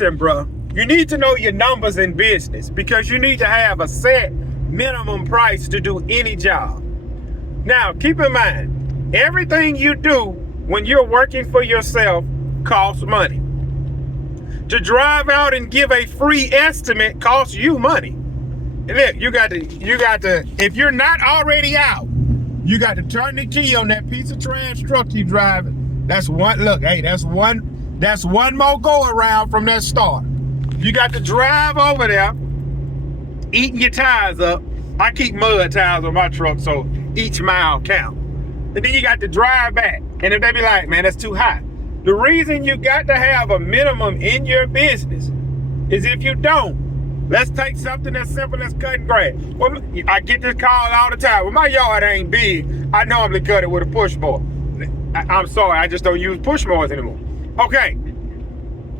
Listen, bro, you need to know your numbers in business because you need to have a set minimum price to do any job. Now, keep in mind, everything you do when you're working for yourself costs money. To drive out and give a free estimate costs you money. And look, you got to, if you're not already out, you got to turn the key on that piece of trash truck you driving. That's one, look, hey, that's one more go around from that start. You got to drive over there, eating your tires up. I keep mud tires on my truck, so each mile count. And then you got to drive back. And if they be like, man, that's too hot. The reason you got to have a minimum in your business is if you don't, let's take something as simple as cutting grass. Well, I get this call all the time. Well, my yard ain't big. I normally cut it with a push mower. I'm sorry, I just don't use push mowers anymore. Okay,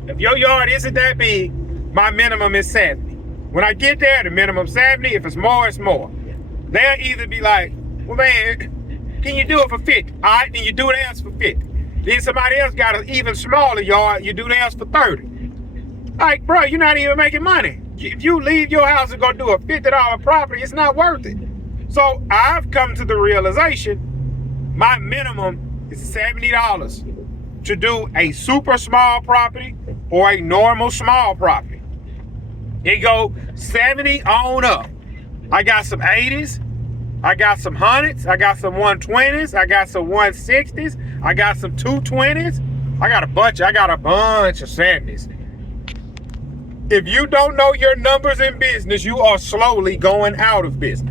if your yard isn't that big, my minimum is 70. When I get there, the minimum 70. If it's more, it's more. They'll either be like, well, man, can you do it for 50? All right, then you do theirs for 50. Then somebody else got an even smaller yard, you do theirs for 30. Like, bro, you're not even making money. If you leave your house and go do a $50 property, it's not worth it. So I've come to the realization, my minimum is $70 to do a super small property or a normal small property. It go 70 on up. I got some 80s. I got some 100s. I got some 120s. I got some 160s. I got some 220s. I got a bunch of 70s. If you don't know your numbers in business, you are slowly going out of business.